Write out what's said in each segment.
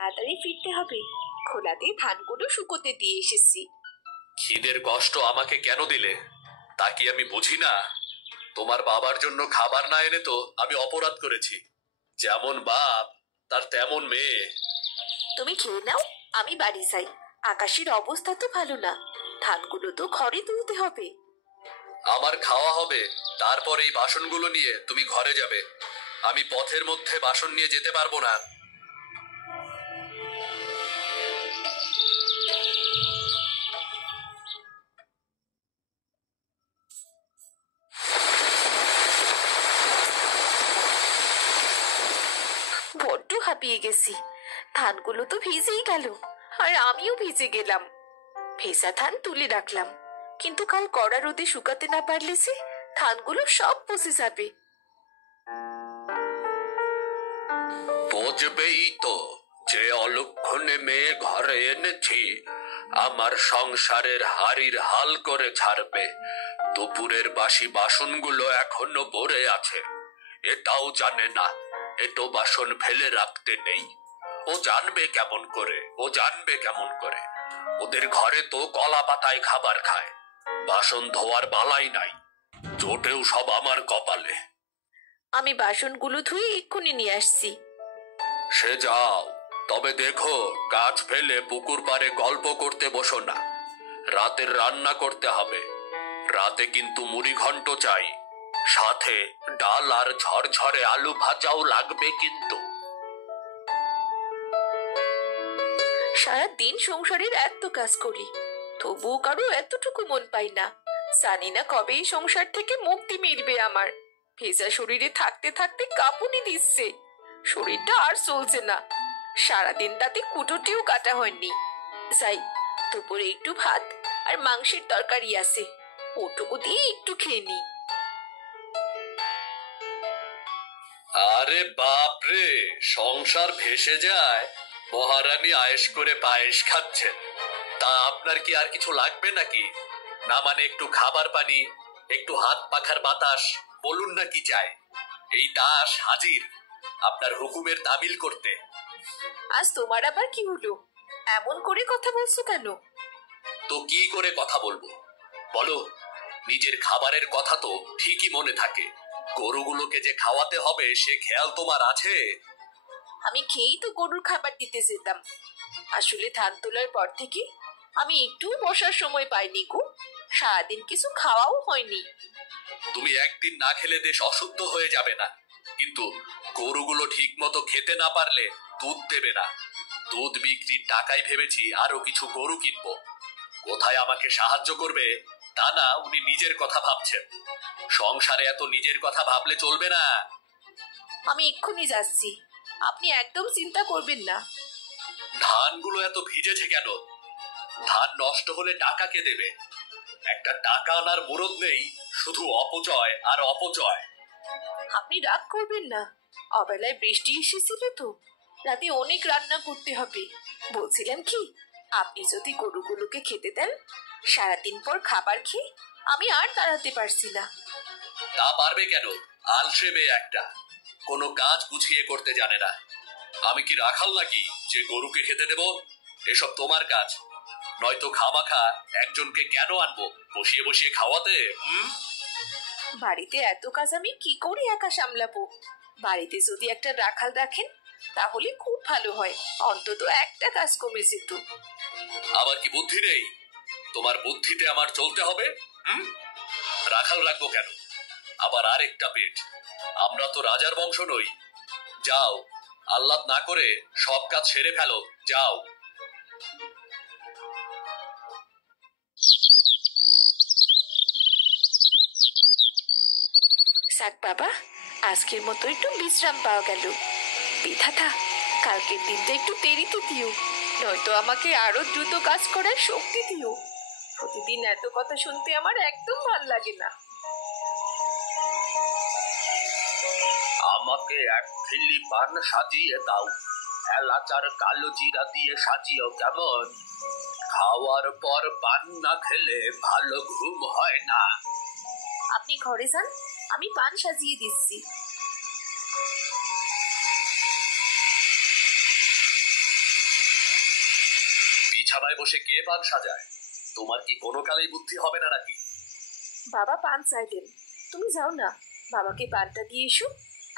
তাড়াতাড়ি ফিরতে হবে। খোলাতে ধানগুলো শুকোতে দিয়ে এসেছি। খিদের কষ্ট আমাকে কেন দিলে? তা কি আমি বুঝি না? তোমার বাবার জন্য খাবার না এনে তো আমি অপরাধ করেছি। যেমন বাপ তার তেমন মেয়ে। তুমি খেয়ে নাও, আমি বাড়ি যাই। আকাশের অবস্থা তো ভালো না, ধানগুলো তো ঘরে তুলতে হবে। আমার খাওয়া হবে, তারপর এই বাসনগুলো নিয়ে তুমি ঘরে যাবে। আমি পথের মধ্যে বাসন নিয়ে যেতে পারবো না। বড্ড হাঁপিয়ে গেছি। ধানগুলো তো ভিজেই গেল, আর আমিও ভিজে গেলাম। ভেজা ধান তুলে রাখলাম, কিন্তু কাল কড়া রোদে শুকাতে না পারলে যে ধানগুলো সব পচে যাবে। বুঝবেই তো যে অলক্ষণে মেয়ে ঘরে এনেছি, আমার সংসারের হাড়ির হাল করে ছাড়বে। দুপুরের বাসি বাসনগুলো এখনো পড়ে আছে, এটাও জানে না এটো বাসন ফেলে রাখতে নেই। ও জানবে কেমন করে? ওদের ঘরে তো কলা পাতায় খাবার খায়, বাসন ধোয়ার বালাই নাই। জোটেও সব আমার কপালে। আমি বাসনগুলো ধুয়ে এক্ষুনি নিয়ে আসছি। সে যাও, তবে দেখো কাজ ফেলে পুকুর পাড়ে গল্প করতে বসো না। রাতের রান্না করতে হবে। রাতে কিন্তু মুড়ি ঘন্ট চাই, সাথে ডাল আর ঝরঝরে আলু ভাজাও লাগবে কিন্তু। সারা দিন সংসারের এত কাজ করি, তবুও কারো এতটুকু মন পাই না। জানি না কবে এই সংসার থেকে মুক্তি মিলবে আমার। ভেজা শরীরে থাকতে থাকতে কাঁপুনি দিচ্ছে, শরীরটা আর চলছে না। সারাদিন তাতে কুটোটিও কাটা হয়নি। যাই, দুপুরে একটু ভাত আর মাংসের তরকারি আছে, ওটুকু দিয়ে একটু খেয়ে নি। আরে বাপরে, সংসার ভেসে যায়, মহারানী আয়েশ করে পায়েস খাচ্ছেন। তা আপনার কি আর কিছু লাগবে নাকি? না মানে একটু খাবার পানি, একটু হাত পাখার বাতাস, বলুন না কি চাই। এই দাস হাজির আপনার হুকুমের তামিল করতে। আজ তোমার আবার কি হলো? এমন করে কথা বলছো কেন? তো কি করে কথা বলবো বলো? নিজের খাবারের কথা তো ঠিকই মনে থাকে, গরুগুলোকে যে খাওয়াতে হবে সে খেয়াল তোমার আছে? আমি খেয়েই তো গরুর খাবার দিতে যেতাম। আসলে ধান তোলার পর থেকে আমি একটু বসার সময় পাইনি গো, সারাদিন কিছু খাওয়াও হয়নি। তুমি একদিন না খেলে দেশ অশুদ্ধ হয়ে যাবে না, কিন্তু গরুগুলো ঠিক মতো খেতে না পারলে দুধ দেবে না। দুধ বিক্রির টাকায় ভেবেছি আরো কিছু গরু কিনবো। কোথায় আমাকে সাহায্য করবে তা না, উনি নিজের কথা ভাবছেন। সংসারে এত নিজের কথা ভাবলে চলবে না। আমি এক্ষুনি যাচ্ছি, আপনি একদম চিন্তা করবেন না। ধানগুলো এত ভিজেছে কেন? ধান নষ্ট হলে টাকা কে দেবে? একটা টাকা আনার মুরদ নেই, শুধু অপচয় আর অপচয়। আপনি রাগ করবেন না, অবেলায় বৃষ্টি এসেছিল তো, রাতে অনেক রান্না করতে হবে। বলছিলাম কি, আপনি যদি গরুগুলোকে খেতে দেন, সারাদিন পর খাবার খেয়ে আমি আর দাঁড়াতে পারছি না। তা পারবে কেন? আলসে মেয়ে একটা, কোনো কাজ গুছিয়ে করতে জানে না। আমি কি রাখাল নাকি যে গরুকে খেতে দেব? এসব তোমার কাজ, নয়তো খামাখা একজনকে কেন আনবো বসিয়ে বসিয়ে খাওয়াতে? বাড়িতে এত কাজ আমি কি করে একা সামলাবো? বাড়িতে যদি একটা রাখাল রাখেন তাহলে খুব ভালো হয়, অন্তত একটা কাজ কমে যেত। আমার কি বুদ্ধি নেই? তোমার বুদ্ধিতে আমার চলতে হবে। রাখাল রাখবো কেন? আবার আরেকটা পেট, আমরা তো রাজার বংশ নই। যাও, আহ্লাদ না করে সব কাজ সেরে ফেলো, যাও। যাক বাবা, আজকের মতো একটু বিশ্রাম পাওয়া গেল। বিধাতা, কালকের দিনটা একটু দেরিতে দিও, নয়তো আমাকে আরো দ্রুত কাজ করার শক্তি দিও। প্রতিদিন এত কথা শুনতে আমার একদম ভাল লাগে না। আমাকে এক থিলি পান সাজিয়ে দাও, এলাচ আর কালো জিরা দিয়ে সাজিও কেমন? খাওয়ার পর পান না খেলে ভালো ঘুম হয় না। আপনি ঘরে যান, আমি পান সাজিয়ে দিচ্ছি। বিছানায় বসে কে পান সাজায়? তোমার কি কোনো কালেই বুদ্ধি হবে না নাকি? বাবা পান চাইলেন, তুমি যাও না, বাবাকে পানটা দিয়ে এসো।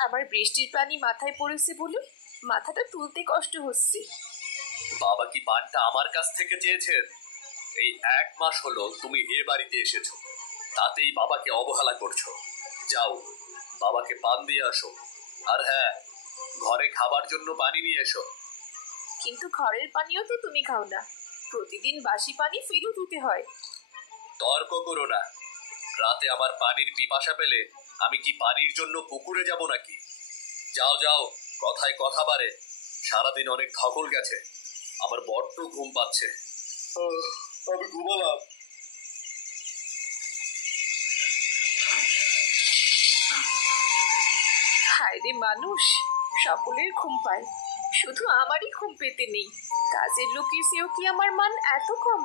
আমার বৃষ্টির পানি মাথায় পড়েছে বলে মাথাটা তুলতে কষ্ট হচ্ছে। বাবা কি পানটা আমার কাছ থেকে চেয়েছেন? এই 1 মাস হলো তুমি এ বাড়িতে এসেছো, তাতেই বাবাকে অবহেলা করছো। যাও, বাবাকে পান দিয়ে আসো। আর হ্যাঁ, ঘরে খাবার জন্য পানি নিয়ে এসো। কিন্তু ঘরের পানিও তো তুমি খাও না, প্রতিদিন বাসি পানি ফেলে দিতে হয়। তর্ক করো না। রাতে আমার পানির পিপাসা পেলে আমি কি পানির জন্য পুকুরে যাব নাকি? যাও যাও, কথায় কথা বাড়ে। সারাদিন অনেক ধকল গেছে, আমার বড্ড ঘুম পাচ্ছে। আমি ঘুমালাম। হায় রে মানুষ, সকলের ঘুম পায়, শুধু আমারই ঘুম পেতে নেই। কাজের লোকের চেয়েও কি আমার মান এত কম?